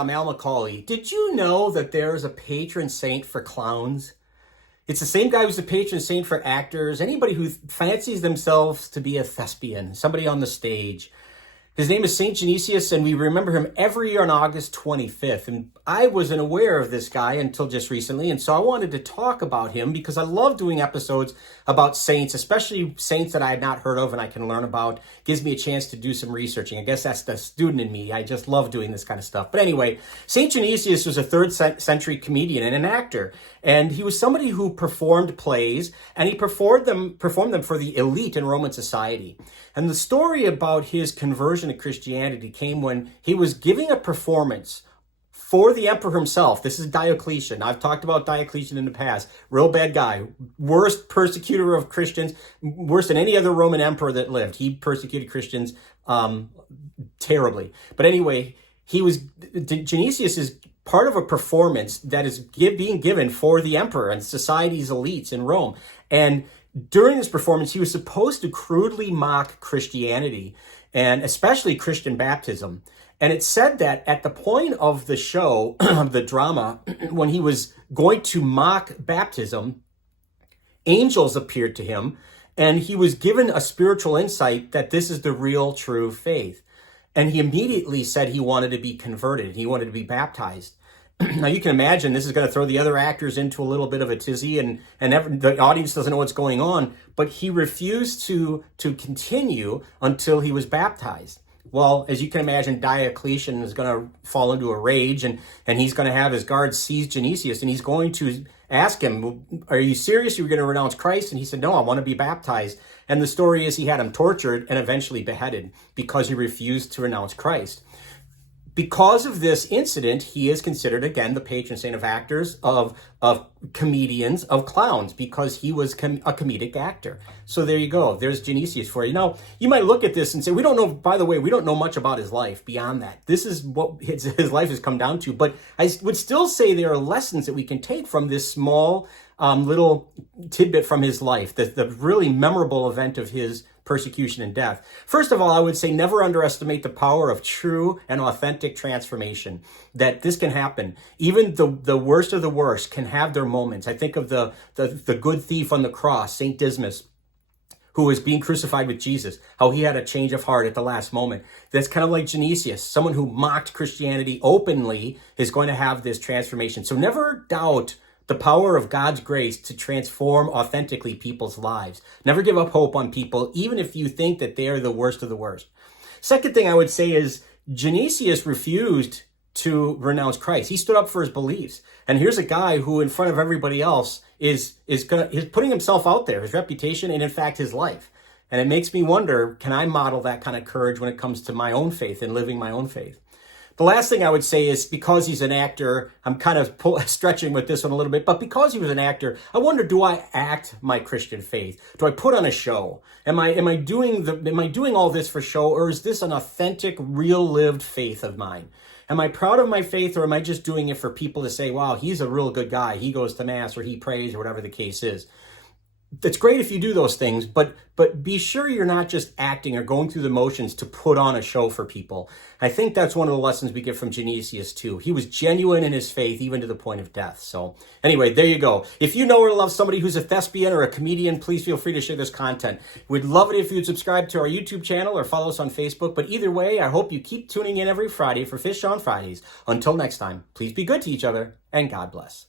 I'm Al McCauley. Did you know that there's a patron saint for clowns? It's the same guy who's the patron saint for actors, anybody who fancies themselves to be a thespian, somebody on the stage. His name is Saint Genesius, and we remember him every year on August 25th. And I wasn't aware of this guy until just recently, and so I wanted to talk about him because I love doing episodes about saints, especially saints that I had not heard of and I can learn about. Gives me a chance to do some researching. I guess that's the student in me. I just love doing this kind of stuff. But anyway, Saint Genesius was a 3rd century comedian and an actor, and he was somebody who performed plays, and he performed them for the elite in Roman society. And the story about his conversion to Christianity came when he was giving a performance for the emperor himself. This is Diocletian. I've talked about Diocletian in the past. Real bad guy. Worst persecutor of Christians. Worse than any other Roman emperor that lived. He persecuted Christians terribly. But anyway, Genesius is part of a performance that is being given for the emperor and society's elites in Rome. And during this performance, he was supposed to crudely mock Christianity, and especially Christian baptism. And it said that at the point of the show, the drama, when he was going to mock baptism, angels appeared to him, and he was given a spiritual insight that this is the real, true faith. And he immediately said he wanted to be converted. He wanted to be baptized. Now, you can imagine this is going to throw the other actors into a little bit of a tizzy, and the audience doesn't know what's going on. But he refused to continue until he was baptized. Well, as you can imagine, Diocletian is going to fall into a rage, and he's going to have his guards seize Genesius, and he's going to ask him, are you serious? You're going to renounce Christ? And he said, no, I want to be baptized. And the story is he had him tortured and eventually beheaded because he refused to renounce Christ. Because of this incident, he is considered, again, the patron saint of actors, of comedians, of clowns, because he was a comedic actor. So there you go. There's Genesius for you. Now, you might look at this and say, we don't know, by the way, we don't know much about his life beyond that. This is what his life has come down to. But I would still say there are lessons that we can take from this small little tidbit from his life, the really memorable event of his persecution and death. First of all, I would say never underestimate the power of true and authentic transformation, that this can happen. Even the worst of the worst can have their moments. I think of the good thief on the cross, St. Dismas, who was being crucified with Jesus, how he had a change of heart at the last moment. That's kind of like Genesius, someone who mocked Christianity openly is going to have this transformation. So never doubt the power of God's grace to transform authentically people's lives. Never give up hope on people, even if you think that they are the worst of the worst. Second thing I would say is Genesius refused to renounce Christ. He stood up for his beliefs. And here's a guy who, in front of everybody else, is putting himself out there, his reputation, and in fact, his life. And it makes me wonder, can I model that kind of courage when it comes to my own faith and living my own faith? The last thing I would say is, because he's an actor, I'm kind of stretching with this one a little bit, but because he was an actor, I wonder, do I act my Christian faith? Do I put on a show? Am I doing all this for show, or is this an authentic, real lived faith of mine? Am I proud of my faith, or am I just doing it for people to say, wow, he's a real good guy. He goes to mass, or he prays, or whatever the case is. It's great if you do those things, but be sure you're not just acting or going through the motions to put on a show for people. I think that's one of the lessons we get from Genesius too. He was genuine in his faith, even to the point of death. So anyway, there you go. If you know or love somebody who's a thespian or a comedian, please feel free to share this content. We'd love it if you'd subscribe to our YouTube channel or follow us on Facebook. But either way, I hope you keep tuning in every Friday for Fish on Fridays. Until next time, please be good to each other, and God bless.